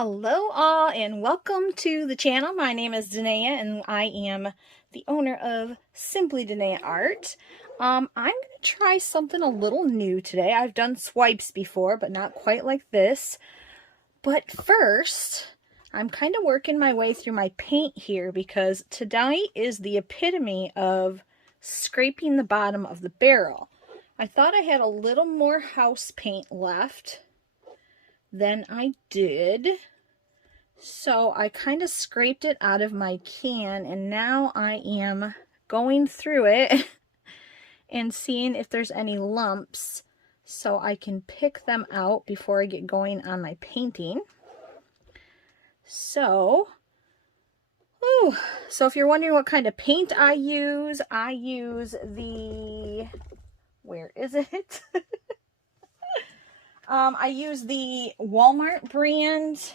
Hello all and welcome to the channel. My name is Dinaya and I am the owner of Simply Dinaya Art. I'm going to try something a little new today. I've done swipes before, but not quite like this. But first, I'm kind of working my way through my paint here because tonight is the epitome of scraping the bottom of the barrel. I thought I had a little more house paint left than I did. So I kind of scraped it out of my can and now I am going through it and seeing if there's any lumps so I can pick them out before I get going on my painting. So if you're wondering what kind of paint I use the, where is it? I use the Walmart brand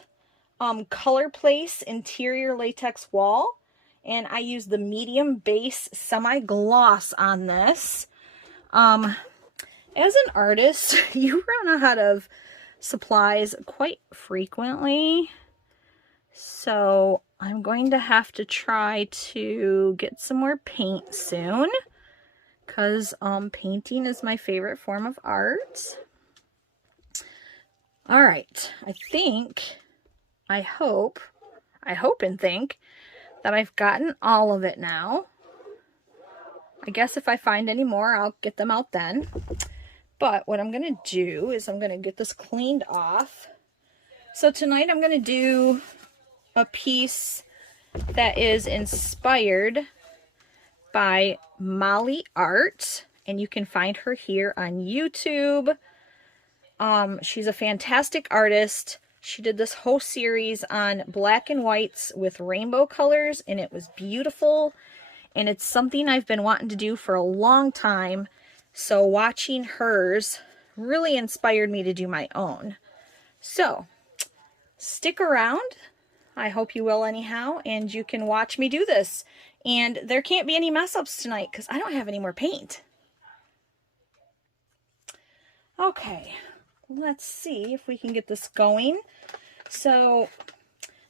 Color Place Interior Latex Wall, and I use the medium base semi-gloss on this. As an artist, you run out of supplies quite frequently, so I'm going to have to try to get some more paint soon, because painting is my favorite form of art. Alright, I hope and think that I've gotten all of it now. I guess if I find any more, I'll get them out then. But what I'm going to do is I'm going to get this cleaned off. So tonight I'm going to do a piece that is inspired by Molly Art. And you can find her here on YouTube. She's a fantastic artist. She did this whole series on black and whites with rainbow colors, and it was beautiful. And it's something I've been wanting to do for a long time. So watching hers really inspired me to do my own. So stick around. I hope you will anyhow, and you can watch me do this. And there can't be any mess ups tonight because I don't have any more paint. Okay. Let's see if we can get this going. So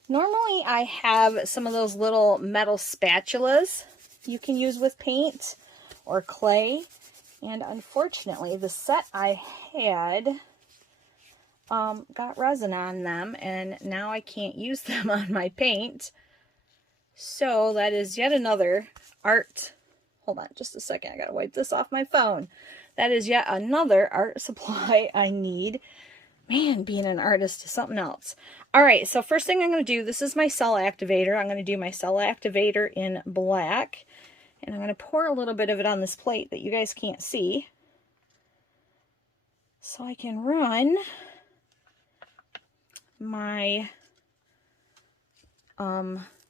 normally I have some of those little metal spatulas you can use with paint or clay, and unfortunately the set I had got resin on them and now I can't use them on my paint. So that is yet another art. Hold on just a second, I gotta wipe this off my phone. That is yet another art supply I need. Man, being an artist is something else. Alright, so first thing I'm going to do, this is my cell activator. I'm going to do my cell activator in black. And I'm going to pour a little bit of it on this plate that you guys can't see. So I can run my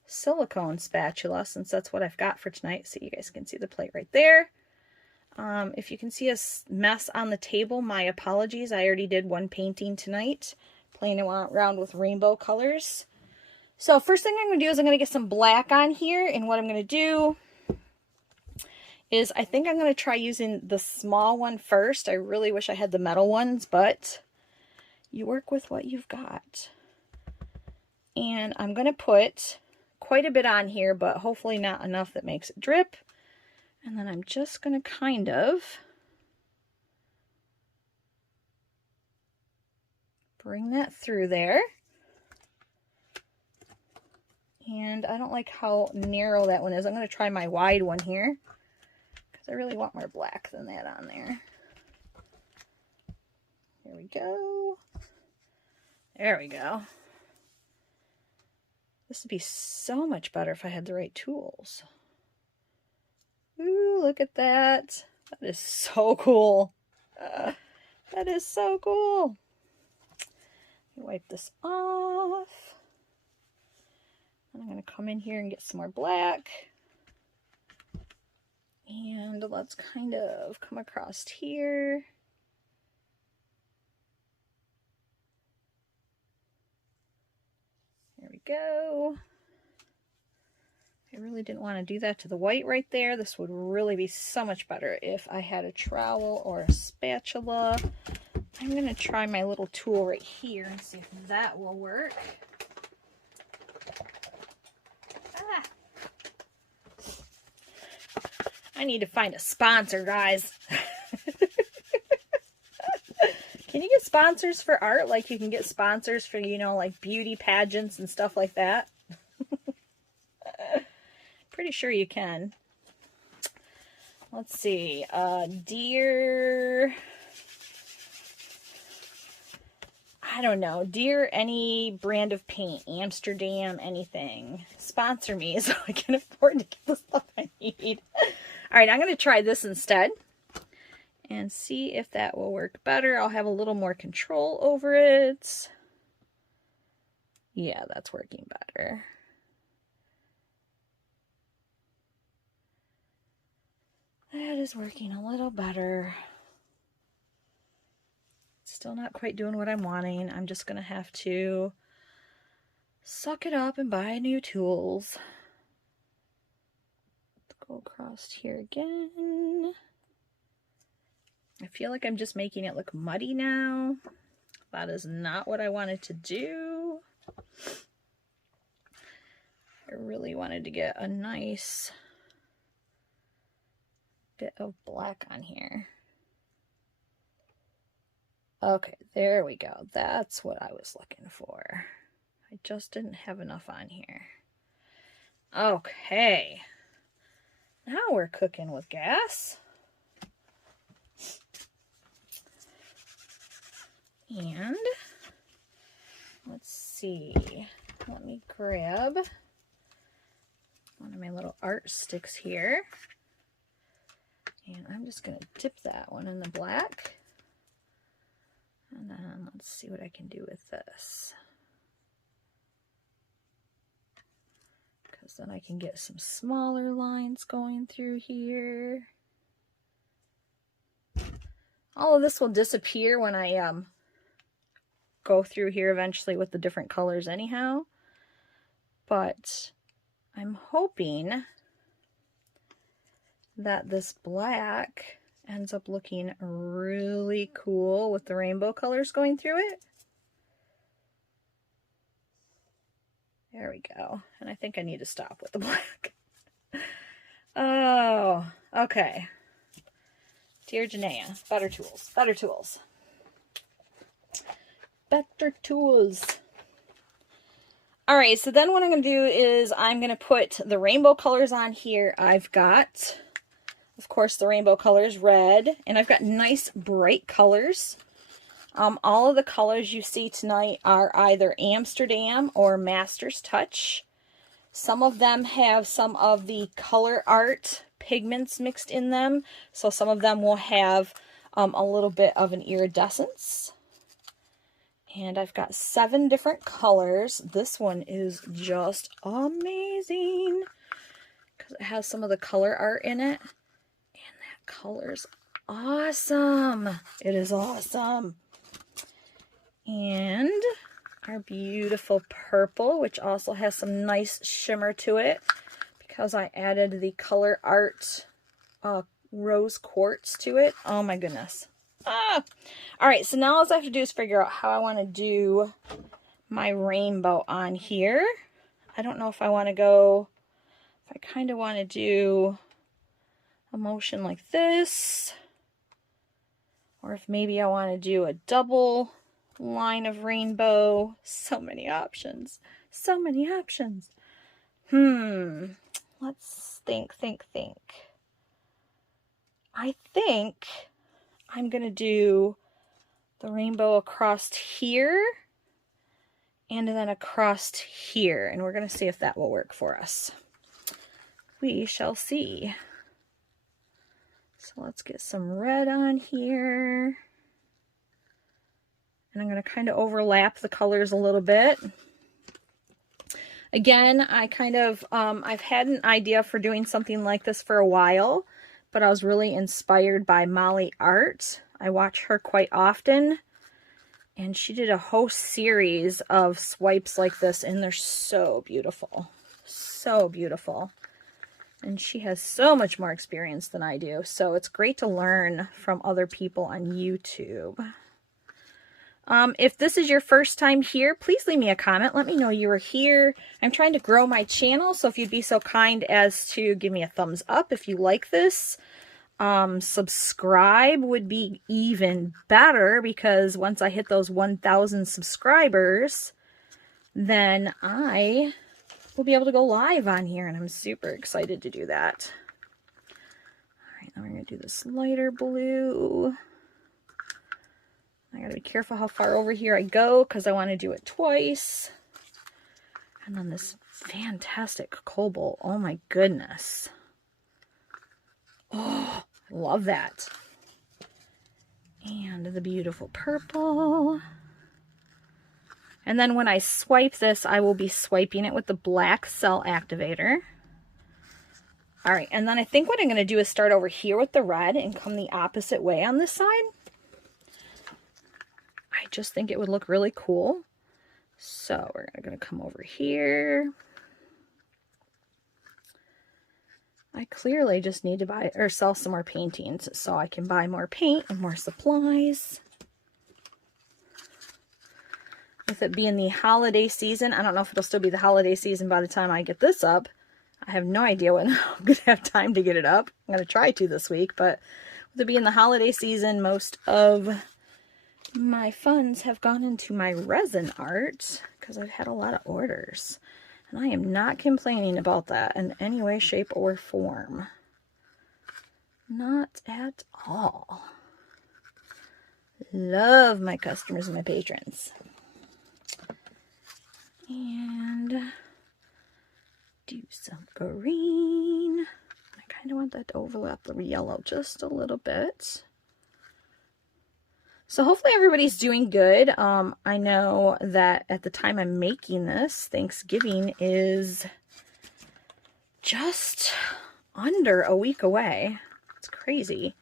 silicone spatula, since that's what I've got for tonight. So you guys can see the plate right there. If you can see a mess on the table, my apologies. I already did one painting tonight, playing around with rainbow colors. So first thing I'm going to do is I'm going to get some black on here, and what I'm going to do is I think I'm going to try using the small one first. I really wish I had the metal ones, but you work with what you've got. And I'm going to put quite a bit on here, but hopefully not enough that makes it drip. And then I'm just going to kind of bring that through there. And I don't like how narrow that one is. I'm going to try my wide one here, because I really want more black than that on there. Here we go. There we go. This would be so much better if I had the right tools. Ooh, look at that. That is so cool. That is so cool. Wipe this off. And I'm going to come in here and get some more black. And let's kind of come across here. There we go. I really didn't want to do that to the white right there. This would really be so much better if I had a trowel or a spatula. I'm going to try my little tool right here and see if that will work. I need to find a sponsor, guys. Can you get sponsors for art? Like you can get sponsors for, you know, like beauty pageants and stuff like that. Pretty sure you can. Let's see. Dear... I don't know. Dear any brand of paint, Amsterdam, anything. Sponsor me so I can afford to get the stuff I need. All right, I'm going to try this instead and see if that will work better. I'll have a little more control over it. Yeah, that's working better. That is working a little better. Still not quite doing what I'm wanting. I'm just going to have to suck it up and buy new tools. Let's go across here again. I feel like I'm just making it look muddy now. That is not what I wanted to do. I really wanted to get a nice bit of black on here. Okay, there we go. That's what I was looking for. I just didn't have enough on here. Okay. Now we're cooking with gas. And let's see. Let me grab one of my little art sticks here. And I'm just going to dip that one in the black. And then let's see what I can do with this. Because then I can get some smaller lines going through here. All of this will disappear when I go through here eventually with the different colors anyhow. But I'm hoping that this black ends up looking really cool with the rainbow colors going through it. There we go. And I think I need to stop with the black. Oh, okay. Dear Dinaya, better tools, better tools. Better tools. All right, so then what I'm going to do is I'm going to put the rainbow colors on here. I've got, of course, the rainbow colors, red, and I've got nice bright colors. All of the colors you see tonight are either Amsterdam or Master's Touch. Some of them have some of the color art pigments mixed in them, so some of them will have a little bit of an iridescence. And I've got 7 different colors. This one is just amazing because it has some of the color art in it. And that color's awesome. It is awesome. And our beautiful purple, which also has some nice shimmer to it because I added the color art rose quartz to it. Oh my goodness. All right, so now all I have to do is figure out how I want to do my rainbow on here. I don't know if I want to go, if I kind of want to do a motion like this, or if maybe I want to do a double line of rainbow. So many options. So many options. Let's think. I think I'm going to do the rainbow across here and then across here. And we're going to see if that will work for us. We shall see. So let's get some red on here. And I'm going to kind of overlap the colors a little bit. Again, I kind of, I've had an idea for doing something like this for a while, but I was really inspired by Molly Art. I watch her quite often, and she did a whole series of swipes like this, and they're so beautiful. So beautiful. And she has so much more experience than I do, so it's great to learn from other people on YouTube. If this is your first time here, please leave me a comment. Let me know you were here. I'm trying to grow my channel, so if you'd be so kind as to give me a thumbs up if you like this. Subscribe would be even better, because once I hit those 1,000 subscribers, then I will be able to go live on here, and I'm super excited to do that. All right, now we're going to do this lighter blue. I got to be careful how far over here I go, because I want to do it twice. And then this fantastic cobalt. Oh my goodness. Oh, I love that. And the beautiful purple. And then when I swipe this, I will be swiping it with the black cell activator. All right, and then I think what I'm going to do is start over here with the red and come the opposite way on this side. I just think it would look really cool. So we're going to come over here. I clearly just need to buy or sell some more paintings so I can buy more paint and more supplies. With it being the holiday season, I don't know if it'll still be the holiday season by the time I get this up. I have no idea when I'm going to have time to get it up. I'm going to try to this week, but with it being the holiday season, most of my funds have gone into my resin art because I've had a lot of orders. And I am not complaining about that in any way, shape, or form. Not at all. Love my customers and my patrons. And do some green. I kind of want that to overlap the yellow just a little bit. So hopefully everybody's doing good. I know that at the time I'm making this, Thanksgiving is just under a week away. It's crazy.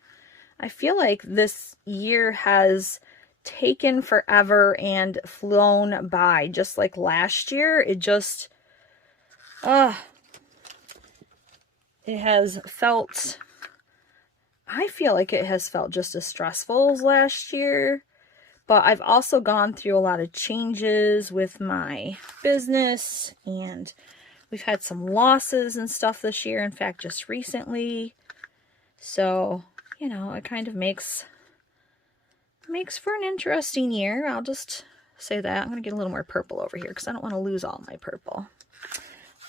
I feel like this year has taken forever and flown by, just like last year. It just it has felt, I feel like it has felt just as stressful as last year, but I've also gone through a lot of changes with my business, and we've had some losses and stuff this year, in fact just recently. So, you know, it kind of makes for an interesting year. I'll just say that. I'm going to get a little more purple over here because I don't want to lose all my purple.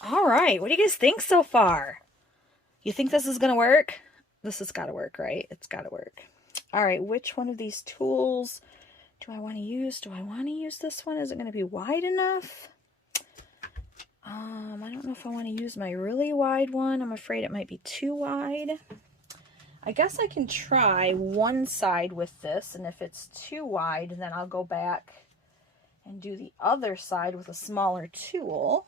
All right, what do you guys think so far? You think this is going to work? This has got to work, right? It's got to work. All right, which one of these tools do I want to use? Do I want to use this one? Is it going to be wide enough? I don't know if I want to use my really wide one. I'm afraid it might be too wide. I guess I can try one side with this, and if it's too wide, then I'll go back and do the other side with a smaller tool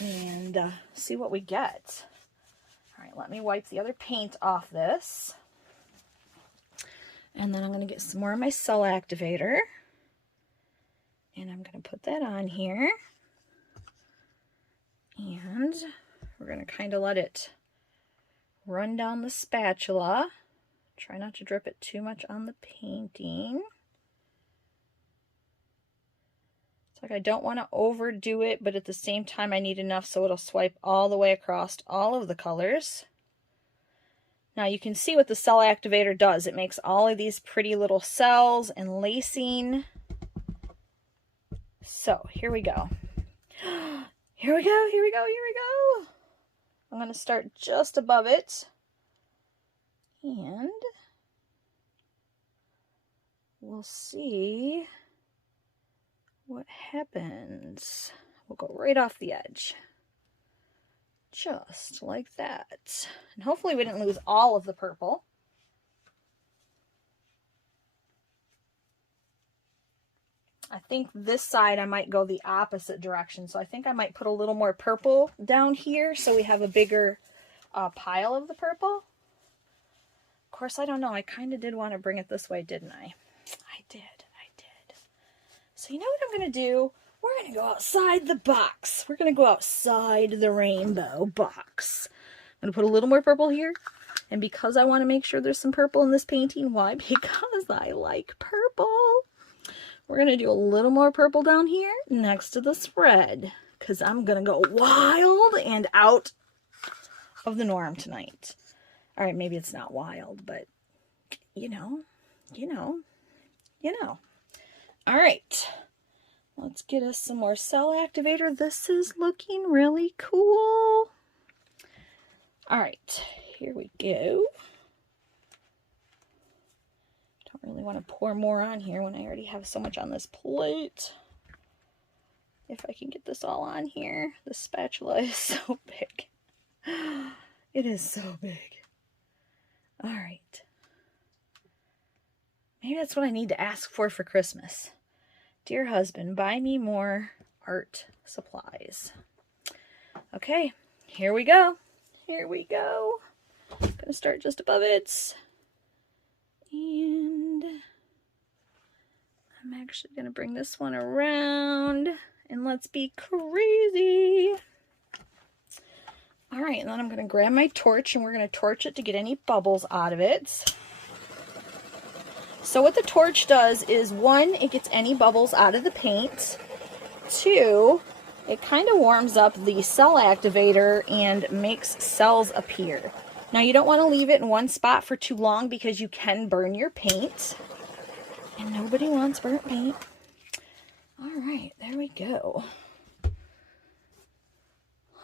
and see what we get. All right, let me wipe the other paint off this, and then I'm going to get some more of my cell activator, and I'm going to put that on here, and we're going to kind of let it run down the spatula. Try not to drip it too much on the painting. It's like I don't want to overdo it, but at the same time I need enough so it'll swipe all the way across all of the colors. Now you can see what the cell activator does. It makes all of these pretty little cells and lacing. So here we go. Here we go, here we go, here we go. I'm going to start just above it, and we'll see what happens. We'll go right off the edge, just like that. And hopefully we didn't lose all of the purple. I think this side I might go the opposite direction. So I think I might put a little more purple down here so we have a bigger pile of the purple. Of course, I don't know. I kind of did want to bring it this way, didn't I? I did. So you know what I'm going to do? We're going to go outside the box. We're going to go outside the rainbow box. I'm going to put a little more purple here. And because I want to make sure there's some purple in this painting, why? Because I like purple. We're going to do a little more purple down here next to this red, because I'm going to go wild and out of the norm tonight. All right, maybe it's not wild, but you know. All right, let's get us some more cell activator. This is looking really cool. All right, here we go. Don't really want to pour more on here when I already have so much on this plate. If I can get this all on here. The spatula is so big. It is so big. All right. Maybe that's what I need to ask for Christmas. Dear husband, buy me more art supplies. Okay, here we go. Here we go. I'm gonna start just above it. And I'm actually gonna bring this one around and let's be crazy. All right, and then I'm gonna grab my torch and we're gonna torch it to get any bubbles out of it. So what the torch does is, one, it gets any bubbles out of the paint. Two, it kind of warms up the cell activator and makes cells appear. Now you don't want to leave it in one spot for too long because you can burn your paint. And nobody wants burnt paint. All right, there we go.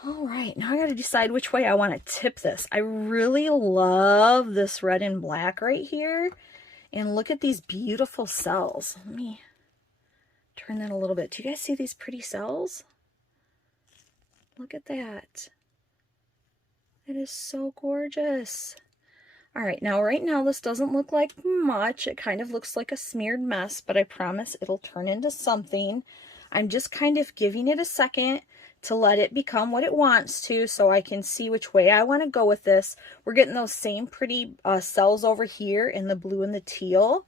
All right, now I got to decide which way I want to tip this. I really love this red and black right here. And look at these beautiful cells. Let me turn that a little bit. Do you guys see these pretty cells? Look at that. It is so gorgeous. All right, now right now this doesn't look like much. It kind of looks like a smeared mess, but I promise it'll turn into something. I'm just kind of giving it a second to let it become what it wants to so I can see which way I want to go with this. We're getting those same pretty cells over here in the blue and the teal.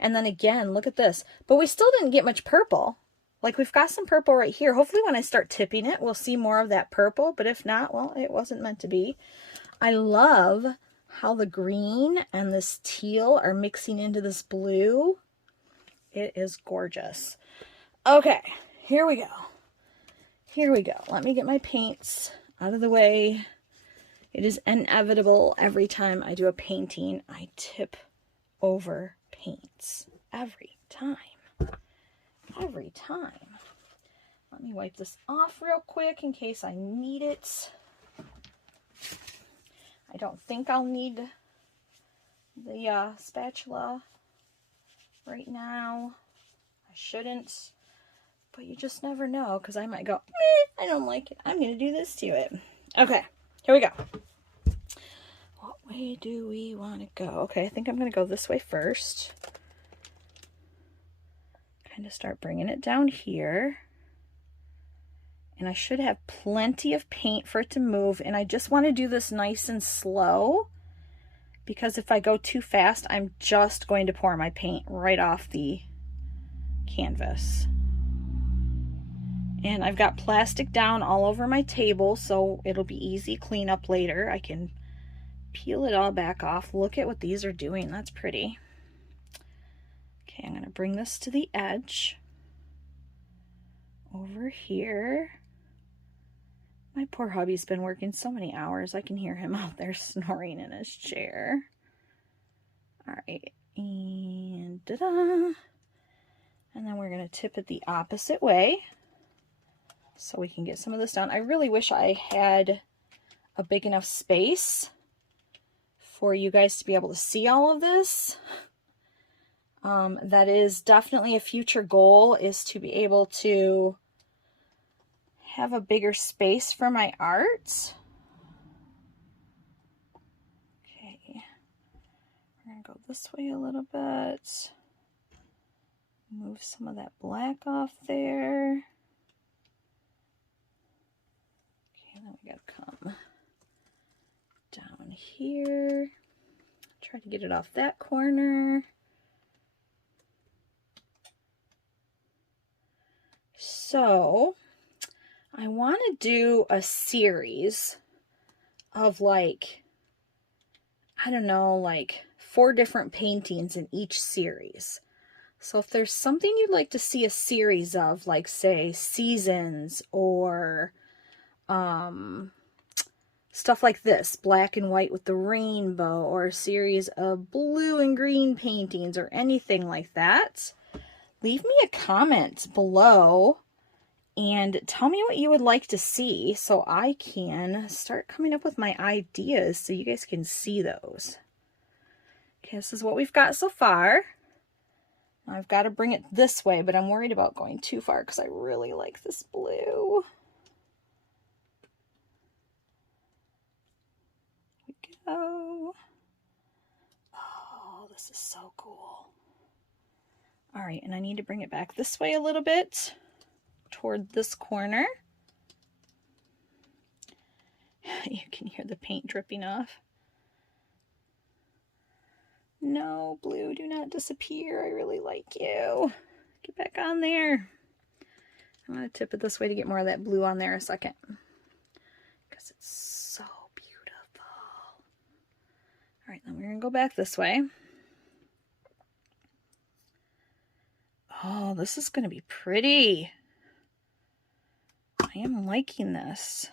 And then again, look at this. But we still didn't get much purple. Like, we've got some purple right here. Hopefully when I start tipping it, we'll see more of that purple. But if not, well, it wasn't meant to be. I love how the green and this teal are mixing into this blue. It is gorgeous. Okay, here we go. Here we go. Let me get my paints out of the way. It is inevitable every time I do a painting, I tip over paints. Every time. Every time. Let me wipe this off real quick in case I need it. I don't think I'll need the spatula right now. I shouldn't. But you just never know, because I might go, I don't like it. I'm going to do this to it. Okay, here we go. What way do we want to go? Okay, I think I'm going to go this way first. Kind of start bringing it down here. And I should have plenty of paint for it to move. And I just want to do this nice and slow, because if I go too fast, I'm just going to pour my paint right off the canvas. And I've got plastic down all over my table, so it'll be easy cleanup later. I can peel it all back off. Look at what these are doing. That's pretty. Okay, I'm going to bring this to the edge. Over here. My poor hubby's been working so many hours. I can hear him out there snoring in his chair. All right, and ta-da! And then we're going to tip it the opposite way, so we can get some of this down. I really wish I had a big enough space for you guys to be able to see all of this. That is definitely a future goal, is to be able to have a bigger space for my art. Okay, we're going to go this way a little bit. Move some of that black off there. Then we gotta come down here. Try to get it off that corner. So I want to do a series of like I don't know, like 4 different paintings in each series. So if there's something you'd like to see a series of, like say seasons or stuff like this, black and white with the rainbow, or a series of blue and green paintings or anything like that, leave me a comment below and tell me what you would like to see so I can start coming up with my ideas so you guys can see those. Okay, this is what we've got so far. I've got to bring it this way, but I'm worried about going too far because I really like this blue. Here we go. Oh, this is so cool. All right, and I need to bring it back this way a little bit toward this corner. You can hear the paint dripping off. No, blue, do not disappear. I really like you. Get back on there. I'm going to tip it this way to get more of that blue on there a second. Because it's so beautiful. All right, then we're going to go back this way. Oh, this is going to be pretty. I am liking this.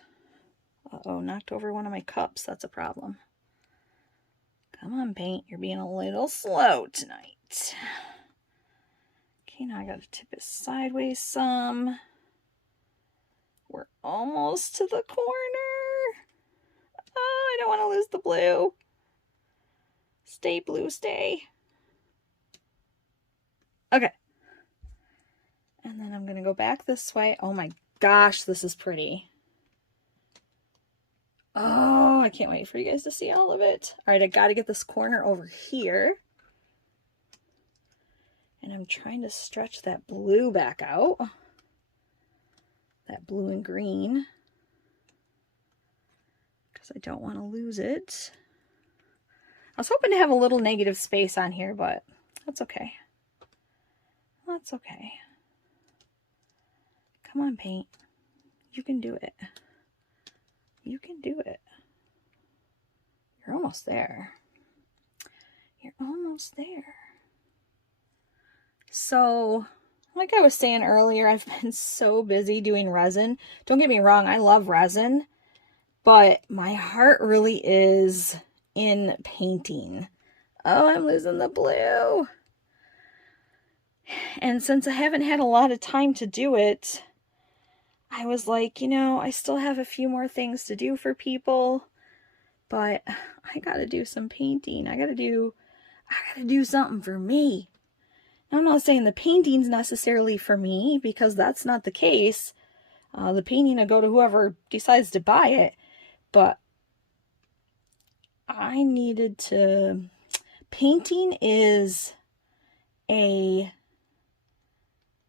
Uh-oh, knocked over one of my cups. That's a problem. Come on, paint. You're being a little slow tonight. Okay, now I got to tip it sideways some. We're almost to the corner. Oh, I don't want to lose the blue. Stay, blue, stay. Okay. And then I'm going to go back this way. Oh my gosh, this is pretty. Oh, I can't wait for you guys to see all of it. All right, I got to get this corner over here. And I'm trying to stretch that blue back out. That blue and green. Because I don't want to lose it. I was hoping to have a little negative space on here, but that's okay. That's okay. Come on, paint. You can do it. You can do it. You're almost there. You're almost there. So, like I was saying earlier, I've been so busy doing resin. Don't get me wrong, I love resin, but my heart really is in painting. Oh, I'm losing the blue. And since I haven't had a lot of time to do it, I was like, you know, I still have a few more things to do for people, but I gotta do some painting. I gotta do something for me. Now, I'm not saying the painting's necessarily for me, because that's not the case. The painting will go to whoever decides to buy it, but I needed to... Painting is a...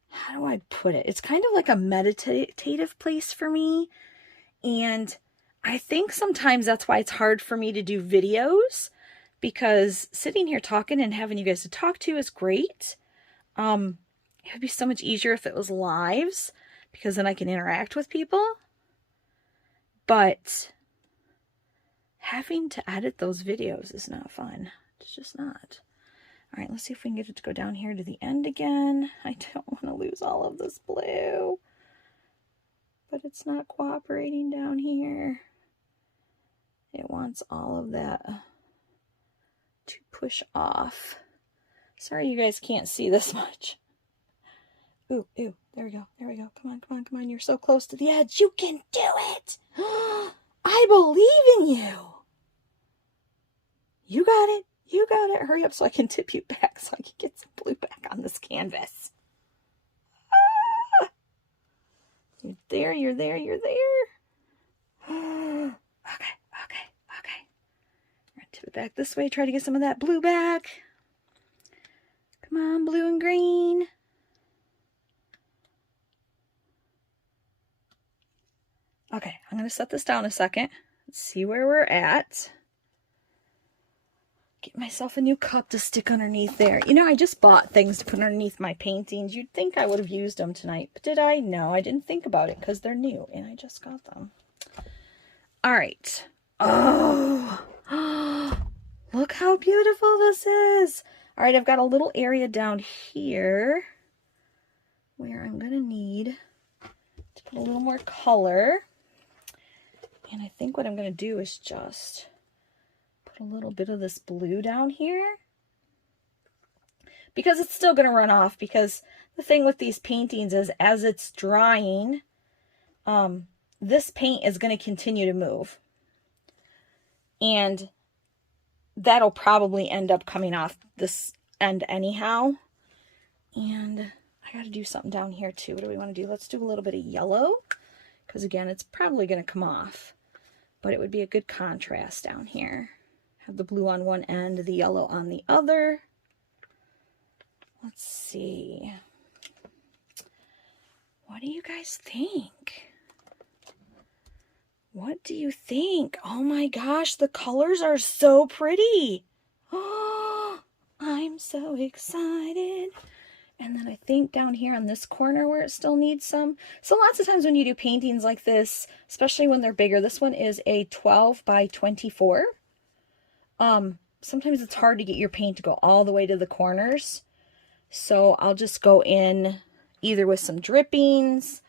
How do I put it? It's kind of like a meditative place for me. And I think sometimes that's why it's hard for me to do videos, because sitting here talking and having you guys to talk to is great. It would be so much easier if it was lives, because then I can interact with people. But having to edit those videos is not fun. It's just not. All right, let's see if we can get it to go down here to the end again. I don't want to lose all of this blue. But it's not cooperating down here. It wants all of that to push off. Sorry you guys can't see this much. Ooh, ooh, there we go, there we go. Come on, come on, come on. You're so close to the edge. You can do it. I believe in you. You got it. You got it. Hurry up so I can tip you back so I can get some blue back on this canvas. Ah! You're there, you're there, you're there. Okay, okay, okay. We're going to tip it back this way. Try to get some of that blue back. Come on, blue and green. Okay, I'm going to set this down a second. Let's see where we're at. Get myself a new cup to stick underneath there. You know, I just bought things to put underneath my paintings. You'd think I would have used them tonight, but did I? No, I didn't think about it because they're new and I just got them. All right. Oh, Look how beautiful this is. All right, I've got a little area down here where I'm going to need to put a little more color. And I think what I'm going to do is just put a little bit of this blue down here, because it's still going to run off, because the thing with these paintings is as it's drying, this paint is going to continue to move. And that'll probably end up coming off this end anyhow. And I got to do something down here too. What do we want to do? Let's do a little bit of yellow, because again, it's probably going to come off, but it would be a good contrast down here. Have the blue on one end, the yellow on the other. Let's see. What do you guys think? What do you think? Oh my gosh, the colors are so pretty. Oh, I'm so excited. And then I think down here on this corner where it still needs some. So lots of times when you do paintings like this, especially when they're bigger, this one is a 12 by 24. Sometimes it's hard to get your paint to go all the way to the corners. So I'll just go in either with some drippings,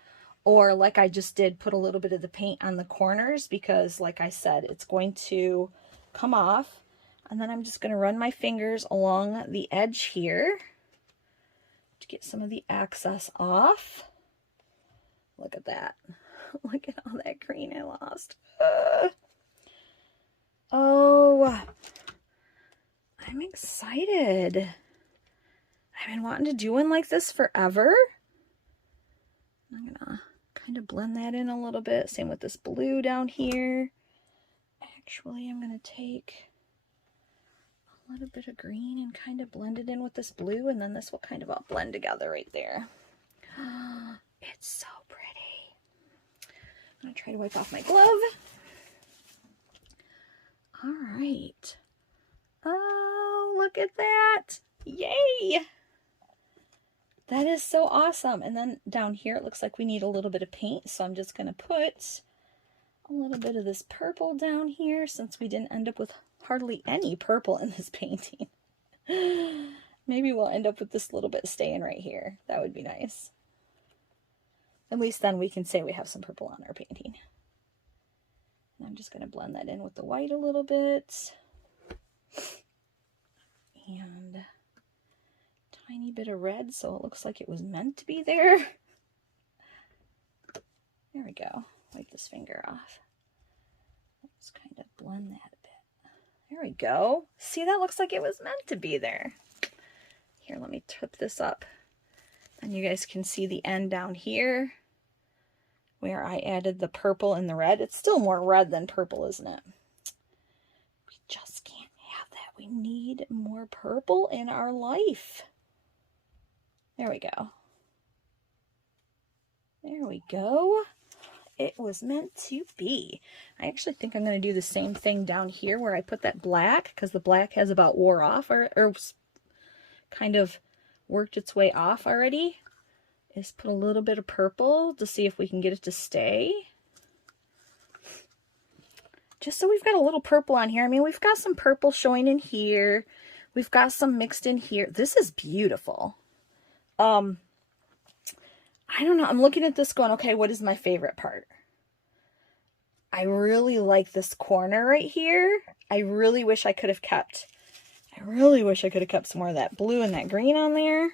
or like I just did, put a little bit of the paint on the corners, because like I said, it's going to come off. And then I'm just going to run my fingers along the edge here to get some of the excess off. Look at that. Look at all that green I lost. Oh, I'm excited. I've been wanting to do one like this forever. I'm gonna kind of blend that in a little bit. Same with this blue down here. Actually, I'm gonna take a little bit of green and kind of blend it in with this blue, and then this will kind of all blend together right there. It's so pretty. I'm gonna try to wipe off my glove. All right. Oh, look at that. Yay! That is so awesome. And then down here, it looks like we need a little bit of paint. So I'm just going to put a little bit of this purple down here, since we didn't end up with hardly any purple in this painting. Maybe we'll end up with this little bit staying right here. That would be nice. At least then we can say we have some purple on our painting. And I'm just going to blend that in with the white a little bit. And tiny bit of red, so it looks like it was meant to be there. There we go. Wipe this finger off. Let's kind of blend that a bit. There we go. See, that looks like it was meant to be there. Here, let me tip this up. And you guys can see the end down here where I added the purple and the red. It's still more red than purple, isn't it? We just can't have that. We need more purple in our life. There we go. There we go. It was meant to be. I actually think I'm going to do the same thing down here where I put that black, because the black has about wore off, or kind of worked its way off already. Is put a little bit of purple to see if we can get it to stay. Just so we've got a little purple on here. I mean, we've got some purple showing in here. We've got some mixed in here. This is beautiful. I don't know. I'm looking at this going, okay, what is my favorite part? I really like this corner right here. I really wish I could have kept some more of that blue and that green on there. I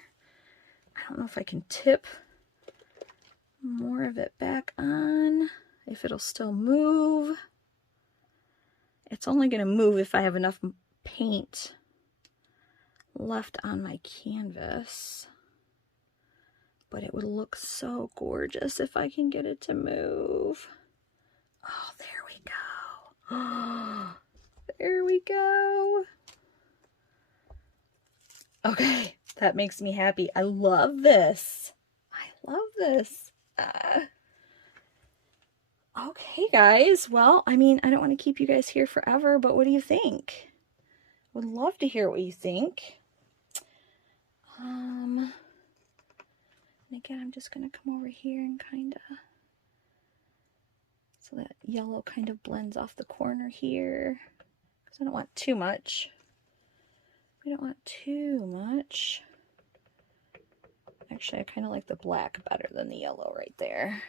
don't know if I can tip more of it back on, if it'll still move. It's only going to move if I have enough paint left on my canvas. But it would look so gorgeous if I can get it to move. Oh, there we go. Oh, there we go. Okay, that makes me happy. I love this. I love this. Okay, guys. Well, I mean, I don't want to keep you guys here forever, but what do you think? Would love to hear what you think. And again, I'm just going to come over here and kind of, so that yellow kind of blends off the corner here, because I don't want too much. We don't want too much. Actually, I kind of like the black better than the yellow right there.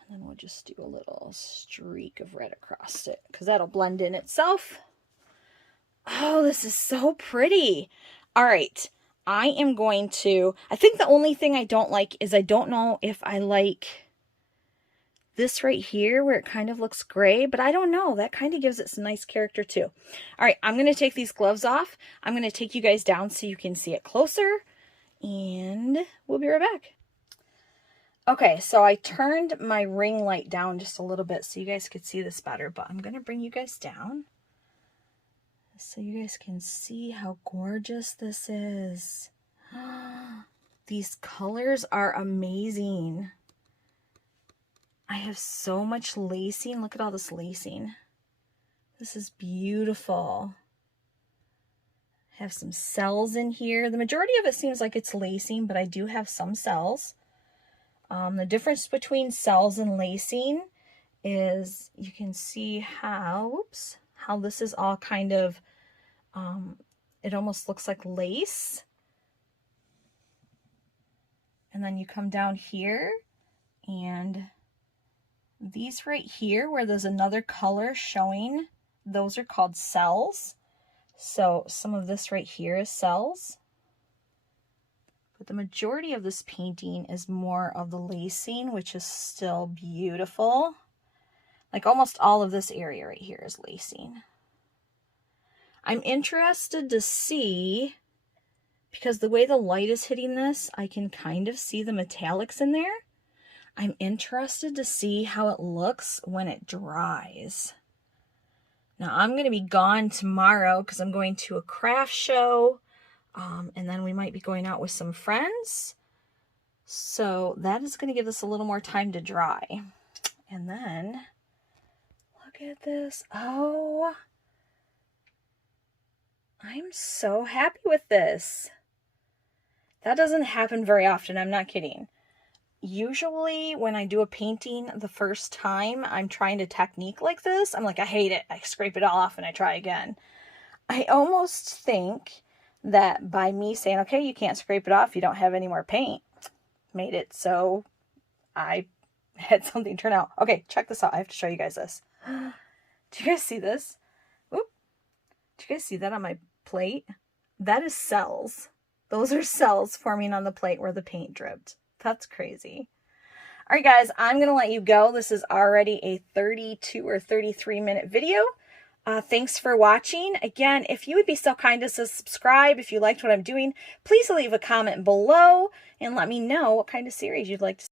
And then we'll just do a little streak of red across it because that'll blend in itself. Oh, this is so pretty. All right, I am going to, I think the only thing I don't like is I don't know if I like this right here where it kind of looks gray, but I don't know. That kind of gives it some nice character too. All right, I'm going to take these gloves off. I'm going to take you guys down so you can see it closer, and we'll be right back. Okay, so I turned my ring light down just a little bit so you guys could see this better, but I'm going to bring you guys down so you guys can see how gorgeous this is. These colors are amazing. I have so much lacing. Look at all this lacing. This is beautiful. I have some cells in here. The majority of it seems like it's lacing, but I do have some cells. The difference between cells and lacing is you can see how this is all kind of, it almost looks like lace. And then you come down here, and these right here where there's another color showing, those are called cells. So some of this right here is cells. But the majority of this painting is more of the lacing, which is still beautiful. Like almost all of this area right here is lacing. I'm interested to see, because the way the light is hitting this, I can kind of see the metallics in there. I'm interested to see how it looks when it dries. Now, I'm going to be gone tomorrow because I'm going to a craft show, and then we might be going out with some friends. So that is going to give this a little more time to dry. And then, look at this. Oh, I'm so happy with this. That doesn't happen very often, I'm not kidding. Usually when I do a painting the first time I'm trying a technique like this, I'm like, I hate it. I scrape it all off and I try again. I almost think that by me saying, okay, you can't scrape it off, you don't have any more paint, made it so I had something turn out. Okay, check this out. I have to show you guys this. Do you guys see this? Oop. Do you guys see that on my plate? That is cells. Those are cells forming on the plate where the paint dripped. That's crazy. All right, guys, I'm going to let you go. This is already a 32 or 33 minute video. Thanks for watching. Again, if you would be so kind as to subscribe, if you liked what I'm doing, please leave a comment below and let me know what kind of series you'd like to see.